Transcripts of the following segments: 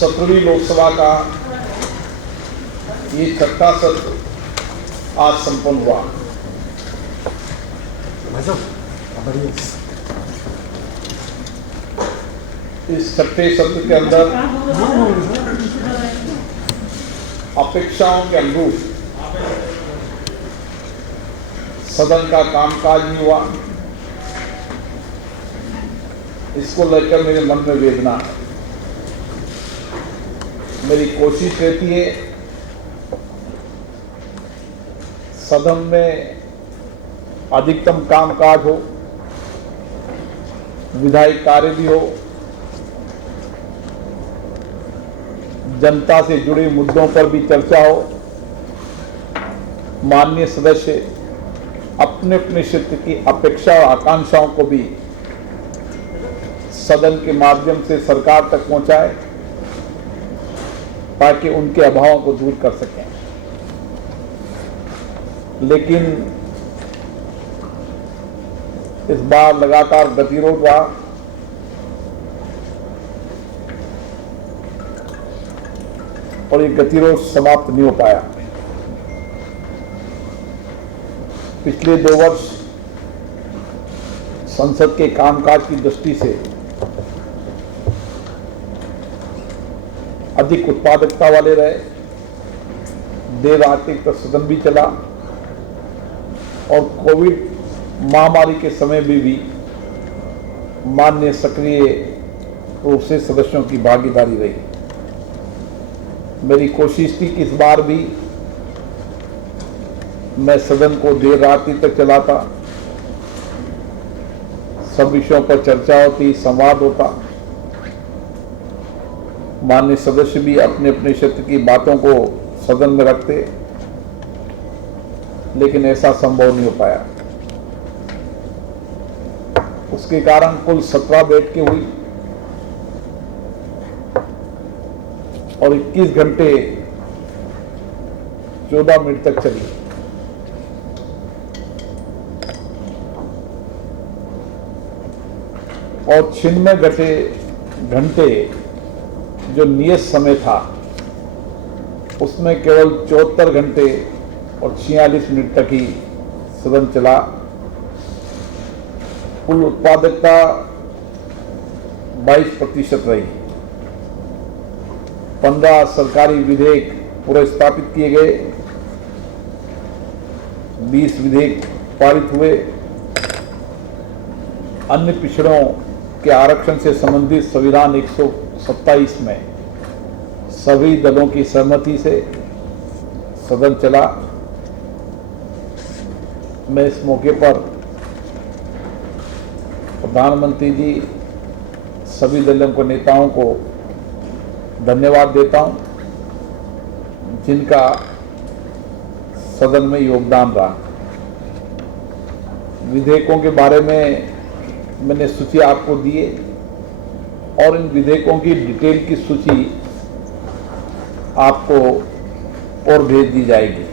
17वीं लोकसभा का ये छठा सत्र आज संपन्न हुआ। इस छठे सत्र के अंदर अपेक्षाओं के अनुरूप सदन का कामकाज नहीं हुआ। इसको लेकर मेरे मन में वेदना है। मेरी कोशिश रहती है सदन में अधिकतम कामकाज हो, विधायी कार्य भी हो, जनता से जुड़े मुद्दों पर भी चर्चा हो, माननीय सदस्य अपने अपने क्षेत्र की अपेक्षा और आकांक्षाओं को भी सदन के माध्यम से सरकार तक पहुंचाए ताकि उनके अभावों को दूर कर सकें। लेकिन इस बार लगातार गतिरोध रहा। और ये गतिरोध समाप्त नहीं हो पाया। पिछले 2 वर्ष संसद के कामकाज की दृष्टि से अधिक उत्पादकता वाले रहे। देर रात तक सदन भी चला और कोविड महामारी के समय में भी माननीय सक्रिय रूप से सदस्यों की भागीदारी रही। मेरी कोशिश थी कि इस बार भी मैं सदन को देर रात तक चलाता, सब विषयों पर चर्चा होती, संवाद होता, माननीय सदस्य भी अपने अपने क्षेत्र की बातों को सदन में रखते, लेकिन ऐसा संभव नहीं हो पाया। उसके कारण कुल 17 बैठकें हुई और 21 घंटे 14 मिनट तक चली। और 96 घंटे जो नियत समय था उसमें केवल 74 घंटे और 46 मिनट तक ही सदन चला। कुल उत्पादकता 22% रही। 15 सरकारी विधेयक पुरस्कृत किए गए, 20 विधेयक पारित हुए। अन्य पिछड़ों के आरक्षण से संबंधित संविधान 127 में सभी दलों की सहमति से सदन चला। मैं इस मौके पर प्रधानमंत्री जी, सभी दलों के नेताओं को धन्यवाद देता हूं, जिनका सदन में योगदान रहा। विधेयकों के बारे में मैंने सूची आपको दी है और इन विधेयकों की डिटेल की सूची आपको और भेज दी जाएगी।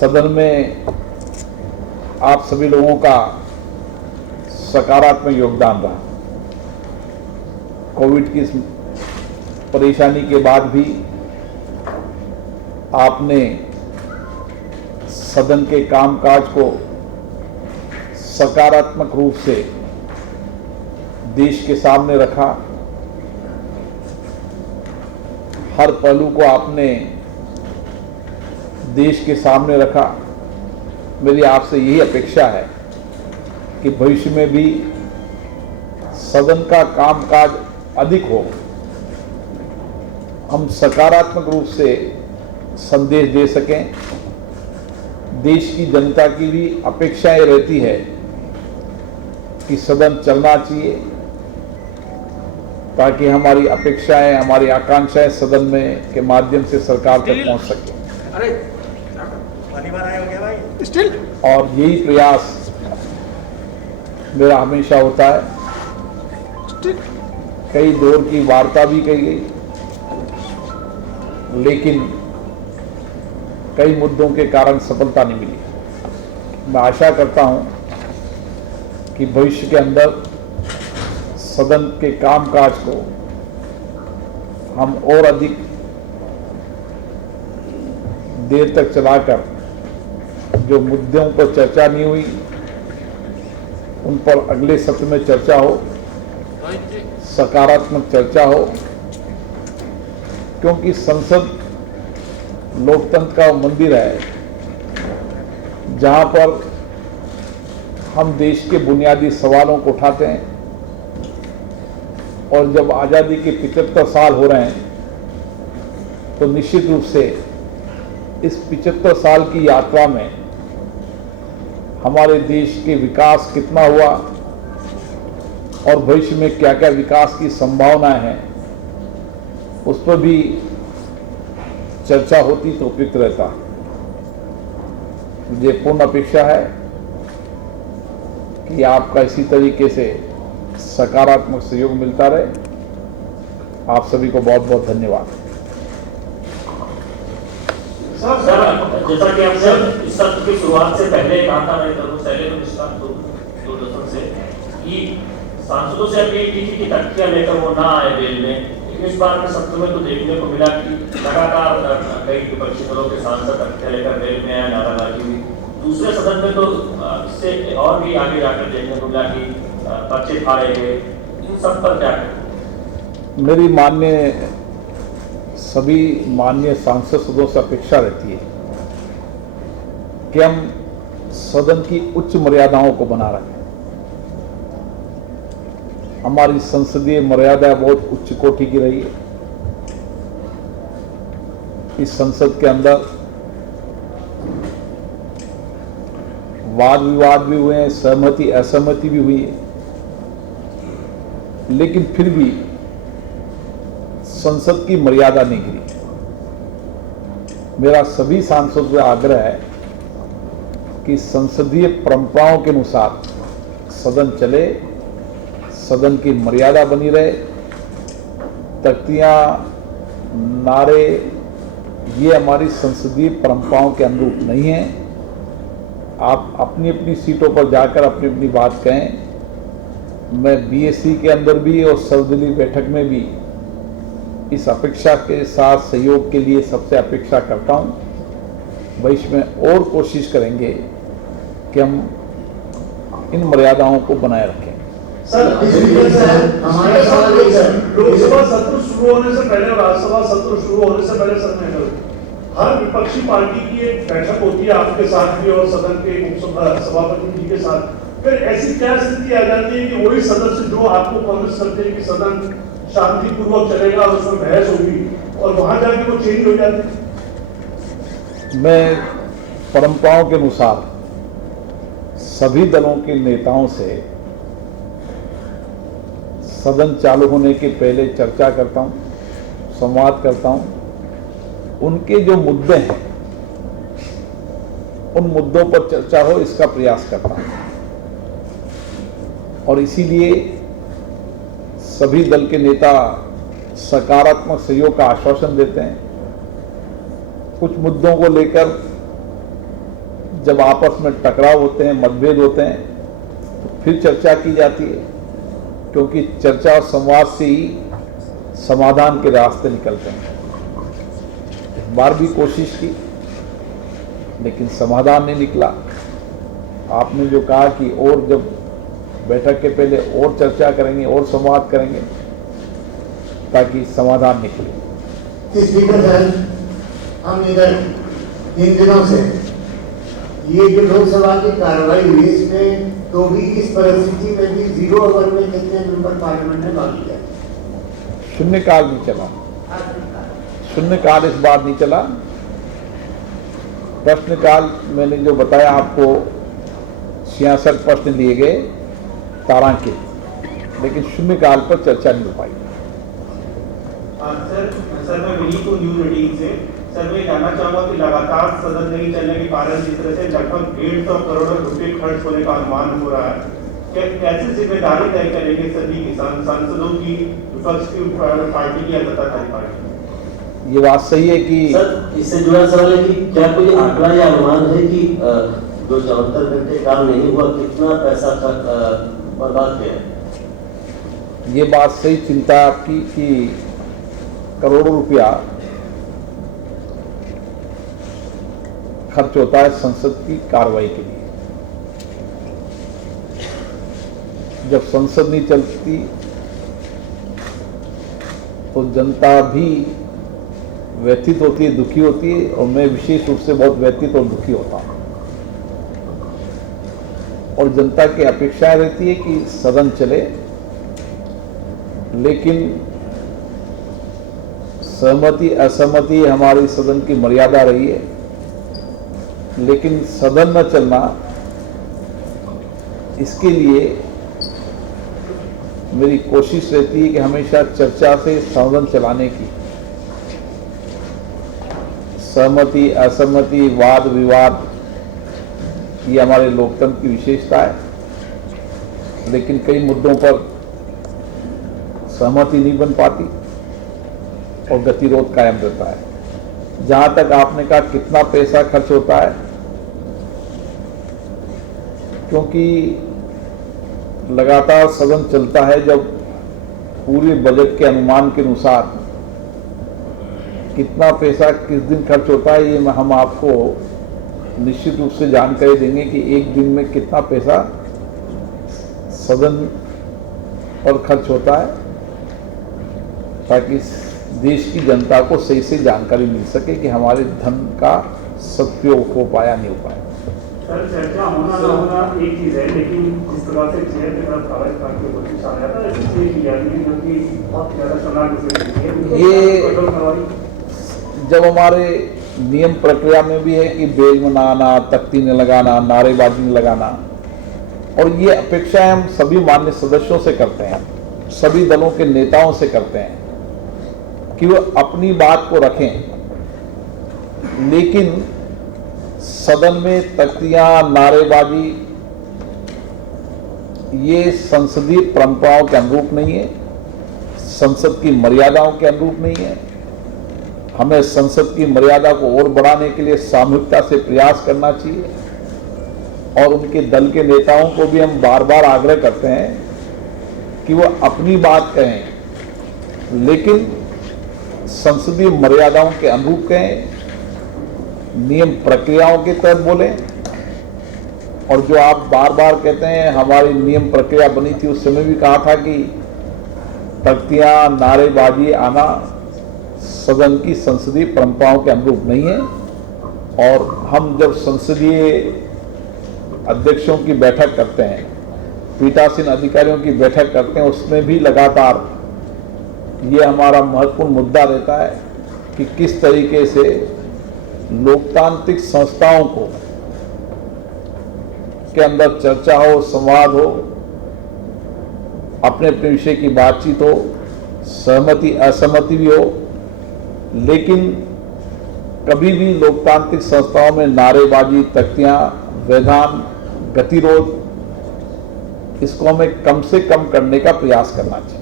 सदन में आप सभी लोगों का सकारात्मक योगदान रहा। कोविड की इस परेशानी के बाद भी आपने सदन के कामकाज को सकारात्मक रूप से देश के सामने रखा। हर पहलू को आपने देश के सामने रखा। मेरी आपसे यही अपेक्षा है कि भविष्य में भी सदन का कामकाज अधिक हो, हम सकारात्मक रूप से संदेश दे सकें। देश की जनता की भी अपेक्षाएं रहती है कि सदन चलना चाहिए ताकि हमारी अपेक्षाएं, हमारी आकांक्षाएं सदन में के माध्यम से सरकार तक पहुंच सके। अरे हो गया भाई स्टिल। और यही प्रयास मेरा हमेशा होता है। कई दौर की वार्ता भी कही गई, लेकिन कई मुद्दों के कारण सफलता नहीं मिली। मैं आशा करता हूं कि भविष्य के अंदर सदन के कामकाज को हम और अधिक देर तक चलाकर जो मुद्दों पर चर्चा नहीं हुई उन पर अगले सत्र में चर्चा हो, सकारात्मक चर्चा हो, क्योंकि संसद लोकतंत्र का मंदिर है जहां पर हम देश के बुनियादी सवालों को उठाते हैं। और जब आज़ादी के 75 साल हो रहे हैं तो निश्चित रूप से इस 75 साल की यात्रा में हमारे देश के विकास कितना हुआ और भविष्य में क्या क्या विकास की संभावनाएं हैं उस पर भी चर्चा होती तो उपयुक्त रहता। मुझे पूर्ण अपेक्षा है कि आपका इसी तरीके से सकारात्मक सहयोग मिलता रहे। आप सभी को बहुत बहुत धन्यवाद। सर जैसा कि हमने इस सत्र की शुरुआत से पहले कहा था, मैं दो दशक से कि सांसदों से अपील की थी कि तख्तियां लेकर वो ना आए बेल में, लेकिन इस बार के सत्र में तो देखने को मिला कि लगातार कई विपक्षी दलों के सांसद तख्तियां लेकर बेल में आए, नाराबाजी हुई। दूसरे सदन में तो इससे और भी आगे जाकर देखने को मिला कि पर्चे फाड़े गए। इन सब पर क्या करें? मेरी सभी माननीय सांसद सदस्यों से अपेक्षा रहती है कि हम सदन की उच्च मर्यादाओं को बना रखें। हमारी संसदीय मर्यादा बहुत उच्च कोटि की रही है। इस संसद के अंदर वाद विवाद भी हुए हैं, सहमति असहमति भी हुई है, लेकिन फिर भी संसद की मर्यादा नहीं गिरी। मेरा सभी सांसदों से आग्रह है कि संसदीय परंपराओं के अनुसार सदन चले, सदन की मर्यादा बनी रहे। तख्तियां, नारे ये हमारी संसदीय परंपराओं के अनुरूप नहीं है। आप अपनी अपनी सीटों पर जाकर अपनी अपनी बात कहें। मैं बीएससी के अंदर भी और सर्वदलीय बैठक में भी इस अपेक्षा के साथ सहयोग के लिए सबसे अपेक्षा करता हूं। भविष्य में और कोशिश करेंगे कि हम इन मर्यादाओं को बनाए रखें। सर हमारे लोकसभा सत्र शुरू होने से पहले और राज्यसभा सत्र शुरू होने से पहले सर हर विपक्षी पार्टी की एक बैठक होती है, आपके साथ भी और सदन के सभापति जी के साथ। फिर ऐसी क्या स्थिति आ जाती है कि वही सदस्य जो आपको प्रॉमिस करते हैं कि सदन शांतिपूर्वक चलेगा, उसमें बहस होगी, और वहां जाके वो चेंज हो जाती है? मैं परंपराओं के अनुसार सभी दलों के नेताओं से सदन चालू होने के पहले चर्चा करता हूं, संवाद करता हूं। उनके जो मुद्दे हैं उन मुद्दों पर चर्चा हो इसका प्रयास करता हूं। और इसीलिए सभी दल के नेता सकारात्मक सहयोग का आश्वासन देते हैं। कुछ मुद्दों को लेकर जब आपस में टकराव होते हैं, मतभेद होते हैं, तो फिर चर्चा की जाती है, क्योंकि चर्चा और संवाद से ही समाधान के रास्ते निकलते हैं। इस बार भी कोशिश की लेकिन समाधान नहीं निकला। आपने जो कहा कि और जब बैठक के पहले और चर्चा करेंगे और संवाद करेंगे ताकि समाधान निकले। स्पीकर साहब, हम इधर इन दिनों से ये जो लोकसभा की कार्रवाई हुई इसमें तो भी इस परिस्थिति में भी 0 ओवर में कितने मेंबर पार्लियामेंट ने भाग लिया? शून्यकाल नहीं चला। शून्यकाल इस बार नहीं चला। प्रश्नकाल मैंने जो बताया आपको 66 प्रश्न लिए गए तारांकित, लेकिन शून्यकाल पर चर्चा नहीं हो पाई। सर मैं विनीत हूँ न्यूज 18 से। सर मैं जानना चाहूँगा कि लगातार सदन नहीं चलने के कारण जिस तरह से लगभग 150 करोड़ रुपए खर्च होने का अनुमान हो रहा है, कैसे जिम्मेदारी तय करेंगे सभी किसान सांसदों की, विपक्ष की पार्टी की या सत्ताधारी पार्टी? ये बात सही है कि सर इससे जुड़ा सवाल है कि क्या कोई आंकड़ा या अनुमान है कि जो 74 घंटे काम नहीं हुआ कितना पैसा बर्बाद किया है? ये बात सही चिंता है आपकी कि करोड़ों रुपया खर्च होता है संसद की कार्रवाई के लिए। जब संसद नहीं चलती तो जनता भी व्यथित होती है, दुखी होती है, और मैं विशेष रूप से बहुत व्यथित और दुखी होता हूं। और जनता की अपेक्षा रहती है कि सदन चले, लेकिन सहमति असहमति हमारी सदन की मर्यादा रही है, लेकिन सदन न चलना, इसके लिए मेरी कोशिश रहती है कि हमेशा चर्चा से सदन चलाने की। सहमति असहमति वाद विवाद ये हमारे लोकतंत्र की विशेषता है, लेकिन कई मुद्दों पर सहमति नहीं बन पाती और गतिरोध कायम रहता है। जहां तक आपने कहा कितना पैसा खर्च होता है, क्योंकि लगातार सदन चलता है, जब पूरे बजट के अनुमान के अनुसार कितना पैसा किस दिन खर्च होता है, ये हम आपको निश्चित रूप से जानकारी देंगे कि एक दिन में कितना पैसा सदन पर खर्च होता है, ताकि देश की जनता को सही से जानकारी मिल सके कि हमारे धन का सदुपयोग हो पाया नहीं हो पाया। सर, चर्चा होना ना होना एक चीज है, लेकिन जिस प्रकार से चेयर की तरफ कागज काट के कोशिश आ रहा था, ऐसी चीज की जाती है जो कि बहुत ज्यादा खतरनाक है। ये जब हमारे नियम प्रक्रिया में भी है कि बेल में ना आना, तख्ती न लगाना, नारेबाजी न लगाना, और ये अपेक्षाएं हम सभी मान्य सदस्यों से करते हैं, सभी दलों के नेताओं से करते हैं कि वो अपनी बात को रखें, लेकिन सदन में तख्तियां, नारेबाजी ये संसदीय परंपराओं के अनुरूप नहीं है, संसद की मर्यादाओं के अनुरूप नहीं है। हमें संसद की मर्यादा को और बढ़ाने के लिए सामूहिकता से प्रयास करना चाहिए, और उनके दल के नेताओं को भी हम बार बार आग्रह करते हैं कि वो अपनी बात कहें, लेकिन संसदीय मर्यादाओं के अनुरूप कहें, नियम प्रक्रियाओं के तहत बोलें। और जो आप बार बार कहते हैं हमारी नियम प्रक्रिया बनी थी, उस समय भी कहा था कि तख्तियां, नारेबाजी आना सदन की संसदीय परंपराओं के अनुरूप नहीं है। और हम जब संसदीय अध्यक्षों की बैठक करते हैं, पीठासीन अधिकारियों की बैठक करते हैं, उसमें भी लगातार ये हमारा महत्वपूर्ण मुद्दा रहता है कि किस तरीके से लोकतांत्रिक संस्थाओं को के अंदर चर्चा हो, संवाद हो, अपने अपने विषय की बातचीत हो, सहमति असहमति भी हो, लेकिन कभी भी लोकतांत्रिक संस्थाओं में नारेबाजी, तख्तियां, व्यवधान, गतिरोध, इसको हमें कम से कम करने का प्रयास करना चाहिए।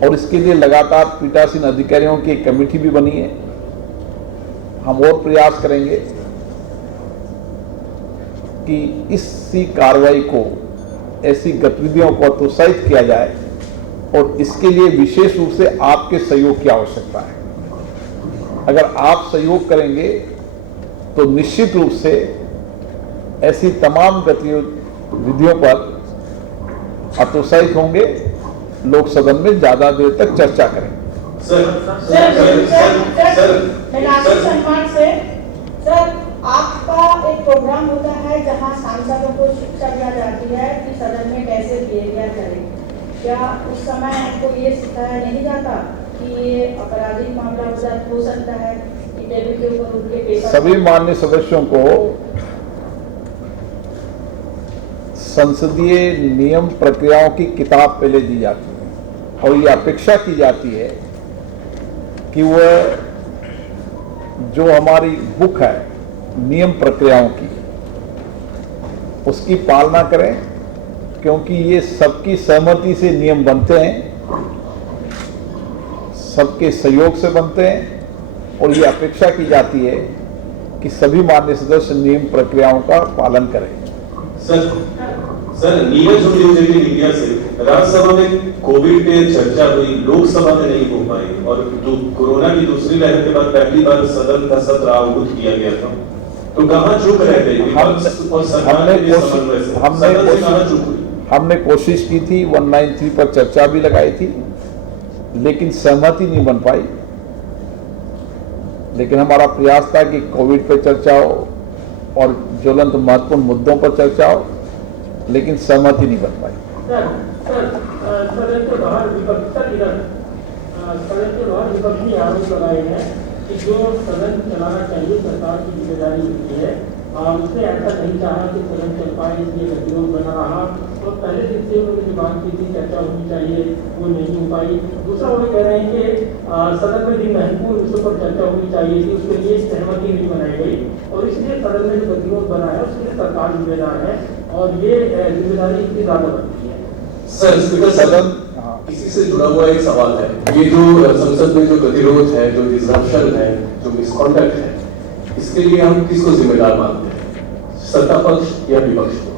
और इसके लिए लगातार पीठासीन अधिकारियों की एक कमेटी भी बनी है। हम और प्रयास करेंगे कि इसी कार्रवाई को, ऐसी गतिविधियों को प्रोत्साहित किया जाए, और इसके लिए विशेष रूप से आपके सहयोग की आवश्यकता है। अगर आप सहयोग करेंगे तो निश्चित रूप से ऐसी तमाम गतिविधियों पर प्रोत्साहित होंगे, लोग सदन में ज्यादा देर तक चर्चा करेंगे। सम्मान से सर, आपका एक प्रोग्राम होता है जहां सांसदों को शिक्षा दी जाती है कि सदन में कैसे बिहेवियर करें। क्या उस समय आपको ये सिखाया नहीं जाता कि ये आपराधिक मामला हो सकता है कि टेबल के ऊपर उनके पेपर? सभी माननीय सदस्यों को संसदीय नियम प्रक्रियाओं की किताब पहले दी जाती है, और ये अपेक्षा की जाती है कि वह जो हमारी बुक है नियम प्रक्रियाओं की, उसकी पालना करें, क्योंकि ये सबकी सहमति से नियम बनते हैं, सबके सहयोग से बनते हैं, और ये अपेक्षा की जाती है कि सभी मान्य सदस्य नियम प्रक्रियाओं का पालन करें। सर नीरज न्यूज 18 इंडिया से राज्यसभा में कोविड पे चर्चा हुई, लोकसभा में नहीं हो पाई और कोरोना की दूसरी लहर के बाद पहली बार सदन का सत्र आहूत किया गया था, तो कहाँ चूक रह गई विपक्ष और सरकार के समन्वय से? सदन से कहाँ चूक हुई? हमने कोशिश की थी, 193 पर चर्चा भी लगाई थी, लेकिन सहमति नहीं बन पाई। लेकिन हमारा प्रयास था कि कोविड पर चर्चा हो और ज्वलंत महत्वपूर्ण मुद्दों पर चर्चा हो, लेकिन सहमति नहीं बन पाई। सदन के बाहर विपक्षी आरोप लगाए हैं कि जो सदन चलाना चाहिए सरकार की जिम्मेदारी होती है, उसने ऐसा नहीं चाहा कि सदन चल पाए, इसलिए गतिरोध बना रहा। और पहले दिन से उन्होंने जो बात की थी चर्चा होनी चाहिए, वो नहीं हो पाई। दूसरा वो कह रहे हैं कि सदन में जिन महत्वपूर्ण विषयों पर चर्चा होनी चाहिए थी उसके लिए सहमति नहीं बनाई गई और इसलिए सदन में जो गतिरोध बना है उसके लिए सरकार जिम्मेदार है और ये जिम्मेदारी इतनी ज्यादा बनती है। सर स्पीकर सदन इसी से जुड़ा हुआ एक सवाल है, ये जो संसद में जो गतिरोध है, जो डिसरप्शन है, जो मिसकॉन्डक्ट है, इसके लिए हम किसको जिम्मेदार मानते हैं, सत्ता पक्ष या विपक्ष को?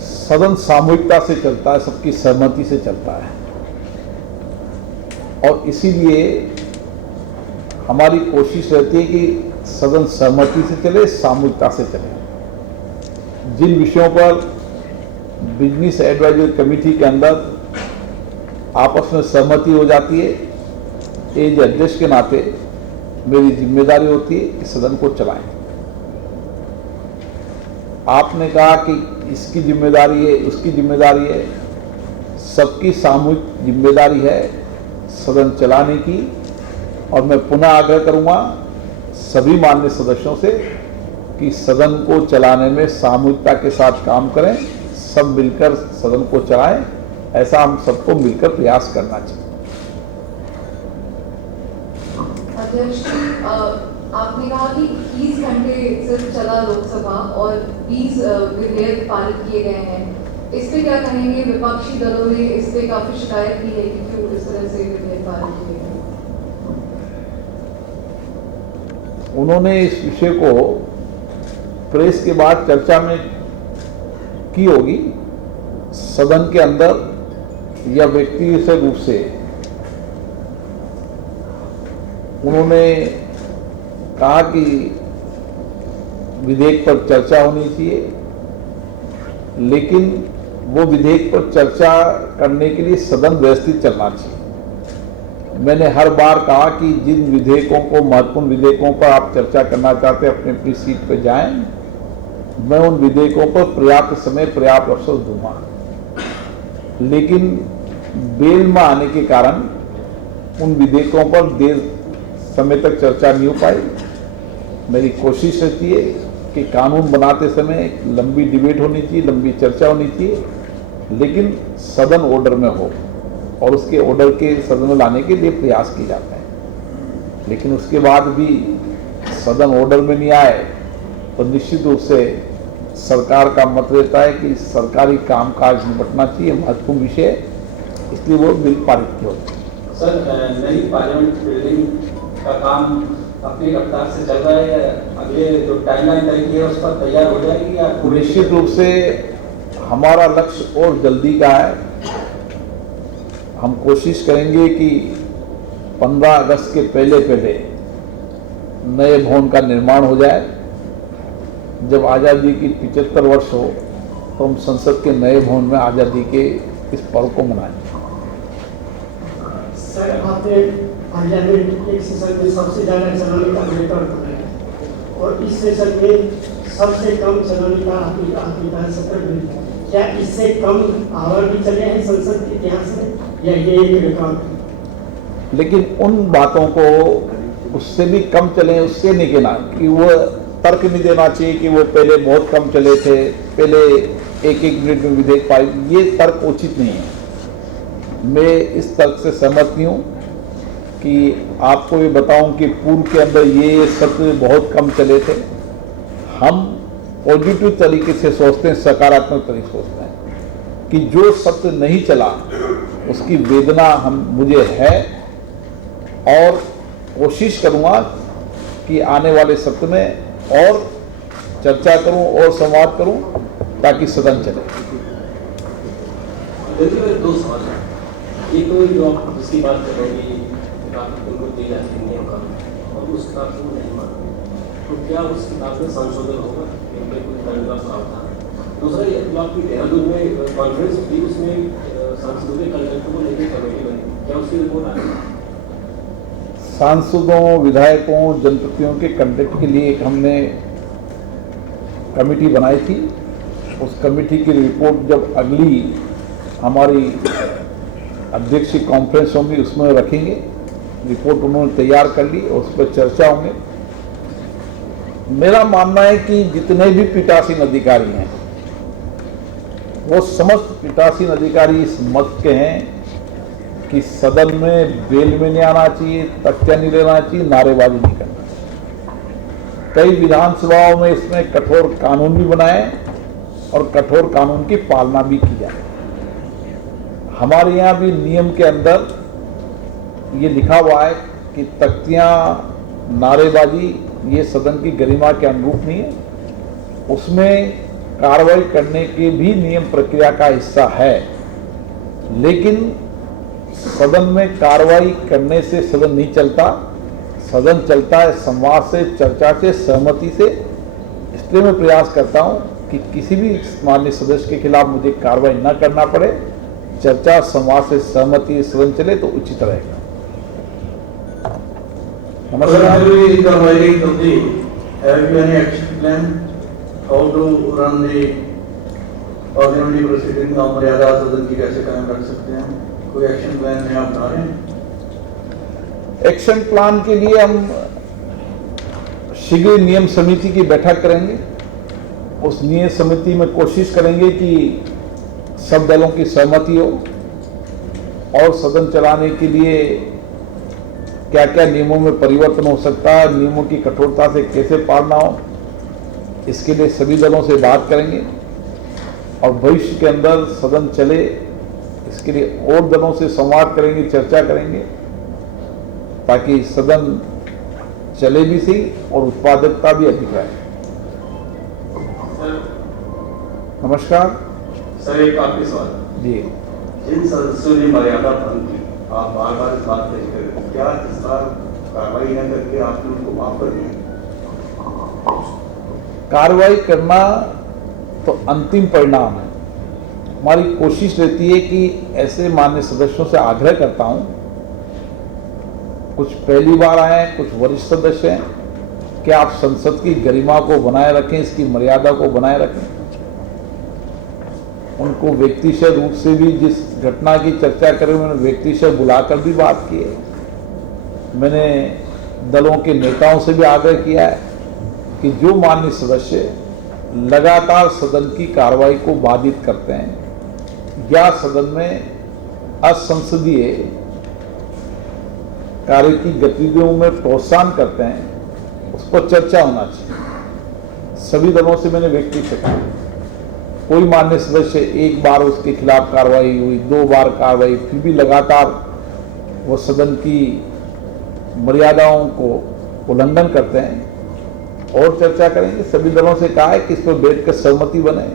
सदन सामूहिकता से चलता है, सबकी सहमति से चलता है और इसीलिए हमारी कोशिश रहती है कि सदन सहमति से चले, सामूहिकता से चले। जिन विषयों पर बिजनेस एडवाइजरी कमेटी के अंदर आपस में सहमति हो जाती है, एज अध्यक्ष के नाते मेरी जिम्मेदारी होती है कि सदन को चलाएं। आपने कहा कि इसकी जिम्मेदारी है, उसकी जिम्मेदारी है, सबकी सामूहिक जिम्मेदारी है सदन चलाने की। और मैं पुनः आग्रह करूंगा सभी माननीय सदस्यों से कि सदन को चलाने में सामूहिकता के साथ काम करें, सब मिलकर सदन को चलाएं, ऐसा हम सबको मिलकर प्रयास करना चाहिए। अध्यक्ष जी, आपने कहा कि 21 घंटे सिर्फ चला लोकसभा और 20 विधेयक पारित किए गए हैं, इस पे क्या कहेंगे? विपक्षी दलों ने इस पे काफी शिकायत की है कि क्यों इस तरह से विधेयक पारित किए गए। उन्होंने इस विषय को प्रेस के बाद चर्चा में की होगी, सदन के अंदर या व्यक्तिगत रूप से उन्होंने कहा कि विधेयक पर चर्चा होनी चाहिए, लेकिन वो विधेयक पर चर्चा करने के लिए सदन व्यवस्थित चलना चाहिए। मैंने हर बार कहा कि जिन विधेयकों को, महत्वपूर्ण विधेयकों पर आप चर्चा करना चाहते हैं, अपनी अपनी सीट पर जाएं, मैं उन विधेयकों पर पर्याप्त समय, पर्याप्त अवसर दूंगा। लेकिन बेल में आने के कारण उन विधेयकों पर देर समय तक चर्चा नहीं हो पाई। मेरी कोशिश रहती है कि कानून बनाते समय एक लंबी डिबेट होनी चाहिए, लंबी चर्चा होनी चाहिए, लेकिन सदन ऑर्डर में हो और उसके ऑर्डर के सदन में लाने के लिए प्रयास किए जाते हैं। लेकिन उसके बाद भी सदन ऑर्डर में नहीं आए तो निश्चित रूप से सरकार का मत रहता है कि सरकारी कामकाज निपटना चाहिए, महत्वपूर्ण विषय, इसलिए वो बिल पारित किया होता है। सर, नई पार्लियामेंट बिल्डिंग का काम अपनी रफ्तार से चल रहा है, अगले जो टाइमलाइन तय की है उस पर तैयार हो जाएगी या? निश्चित रूप से हमारा लक्ष्य और जल्दी का है। हम कोशिश करेंगे कि 15 अगस्त के पहले नए भवन का निर्माण हो जाए। जब आज़ादी की 75 वर्ष हो तो हम संसद के नए भवन में आज़ादी के इस पर्व को मनाएंगे। सर, आपने पार्लियामेंट एक सेशन में सबसे ज़्यादा चलाने का रिकॉर्ड बनाया और इस सेशन में सबसे कम चलाने का आपने 70 मिनट। क्या इससे कम आवर भी चले हैं संसद के इतिहास में या ये एक रिकॉर्ड है? लेकिन उन बातों को उससे भी कम चले, उससे नहीं कहना कि वो तर्क नहीं देना चाहिए कि वो पहले बहुत कम चले थे, पहले एक मिनट में विधेयक पारित, ये तर्क उचित नहीं है। मैं इस तर्क से सहमत नहीं हूँ कि आपको ये बताऊं कि पूर्व के अंदर ये सत्र बहुत कम चले थे। हम पॉजिटिव तरीके से सोचते हैं, सकारात्मक तरीके से सोचते हैं कि जो सत्र नहीं चला उसकी वेदना मुझे है और कोशिश करूँगा कि आने वाले सत्र में और चर्चा करूं और संवाद करूं ताकि सदन चले। देखिए दो सवाल हैं। एक तो जो आप जिसकी बात कर रहे हैं कि उनको दी जाती है नियम कानून और उस किताब को नहीं मानते, तो क्या उस किताब में संशोधन होगा, इनके कुछ करने का प्रावधान है? दूसरा ये जो आपकी देहरादून में कॉन्फ्रेंस थी, उसमें सांसदों के कलेक्टर को लेकर कमेटी बनी, क्या उसकी रिपोर्ट आ रही है? सांसदों, विधायकों, जनप्रतिनिधियों के कंडक्ट के लिए एक हमने कमेटी बनाई थी। उस कमेटी की रिपोर्ट जब अगली हमारी अध्यक्षीय कॉन्फ्रेंस होगी उसमें रखेंगे। रिपोर्ट उन्होंने तैयार कर ली और उस पर चर्चा होंगे। मेरा मानना है कि जितने भी पीठासीन अधिकारी हैं वो समस्त पीठासीन अधिकारी इस मत के हैं कि सदन में बेल में नहीं आना चाहिए, तख्तियां नहीं लेना चाहिए, नारेबाजी नहीं करना चाहिए। कई विधानसभाओं में इसमें कठोर कानून भी बनाए और कठोर कानून की पालना भी की जाए। हमारे यहाँ भी नियम के अंदर ये लिखा हुआ है कि तख्तियां, नारेबाजी ये सदन की गरिमा के अनुरूप नहीं है। उसमें कार्रवाई करने के भी नियम प्रक्रिया का हिस्सा है, लेकिन सदन में कार्रवाई करने से सदन नहीं चलता। सदन चलता है संवाद से, चर्चा से, सहमति से। इसलिए मैं प्रयास करता हूं कि किसी भी माननीय सदस्य के खिलाफ मुझे कार्रवाई न करना पड़े। चर्चा, संवाद से सहमति सदन चले तो उचित रहेगा। नमस्कार। मर्यादा सदन की कैसे कायम रख सकते हैं? कोई एक्शन प्लान में आप बना रहे हैं? एक्शन प्लान के लिए हम शीघ्र नियम समिति की बैठक करेंगे। उस नियम समिति में कोशिश करेंगे कि सब दलों की सहमति हो और सदन चलाने के लिए क्या क्या नियमों में परिवर्तन हो सकता है, नियमों की कठोरता से कैसे पालना हो, इसके लिए सभी दलों से बात करेंगे और भविष्य के अंदर सदन चले इसके लिए और दलों से संवाद करेंगे, चर्चा करेंगे, ताकि सदन चले भी सही और उत्पादकता भी अधिक रहे। नमस्कार सर, एक आपके सवाल जी। जिन सदस्यों ने मर्यादा भंग की, आप बार बार इस बात का जिक्र करें, क्या इस बार कार्रवाई न करके आपने उनको माफ कर दिया? कार्रवाई करना तो अंतिम परिणाम है। हमारी कोशिश रहती है कि ऐसे मान्य सदस्यों से आग्रह करता हूं, कुछ पहली बार आए हैं, कुछ वरिष्ठ सदस्य हैं, कि आप संसद की गरिमा को बनाए रखें, इसकी मर्यादा को बनाए रखें। उनको व्यक्तिशः रूप से भी जिस घटना की चर्चा करें उन्होंने व्यक्तिशः बुलाकर भी बात की है। मैंने दलों के नेताओं से भी आग्रह किया है कि जो माननीय सदस्य लगातार सदन की कार्रवाई को बाधित करते हैं या सदन में असंसदीय कार्य की गतिविधियों में प्रोत्साहन करते हैं, उस पर चर्चा होना चाहिए। सभी दलों से मैंने व्यक्तिशः कहा, कोई मान्य सदस्य एक बार उसके खिलाफ कार्रवाई हुई, 2 बार कार्रवाई, फिर भी लगातार वो सदन की मर्यादाओं को उल्लंघन करते हैं, और चर्चा करेंगे। सभी दलों से कहा है कि इस पर बैठकर सहमति बने।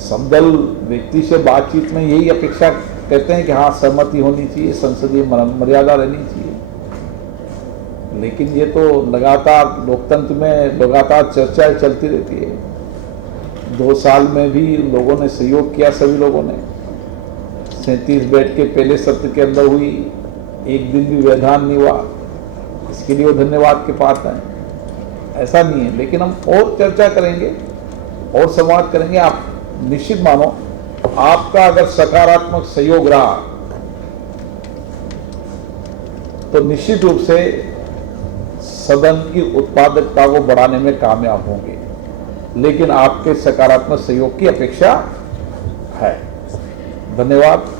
सब दल व्यक्ति से बातचीत में यही अपेक्षा कहते हैं कि हाँ सहमति होनी चाहिए, संसदीय मर्यादा रहनी चाहिए, लेकिन ये तो लगातार लोकतंत्र में लगातार चर्चा चलती रहती है। 2 साल में भी लोगों ने सहयोग किया, सभी लोगों ने 37 बैठ के पहले सत्र के अंदर हुई, एक दिन भी व्यवधान नहीं हुआ, इसके लिए वो धन्यवाद के पात्र हैं। ऐसा नहीं है, लेकिन हम और चर्चा करेंगे और संवाद करेंगे। आप निश्चित मानो, आपका अगर सकारात्मक सहयोग रहा तो निश्चित रूप से सदन की उत्पादकता को बढ़ाने में कामयाब होंगे, लेकिन आपके सकारात्मक सहयोग की अपेक्षा है। धन्यवाद।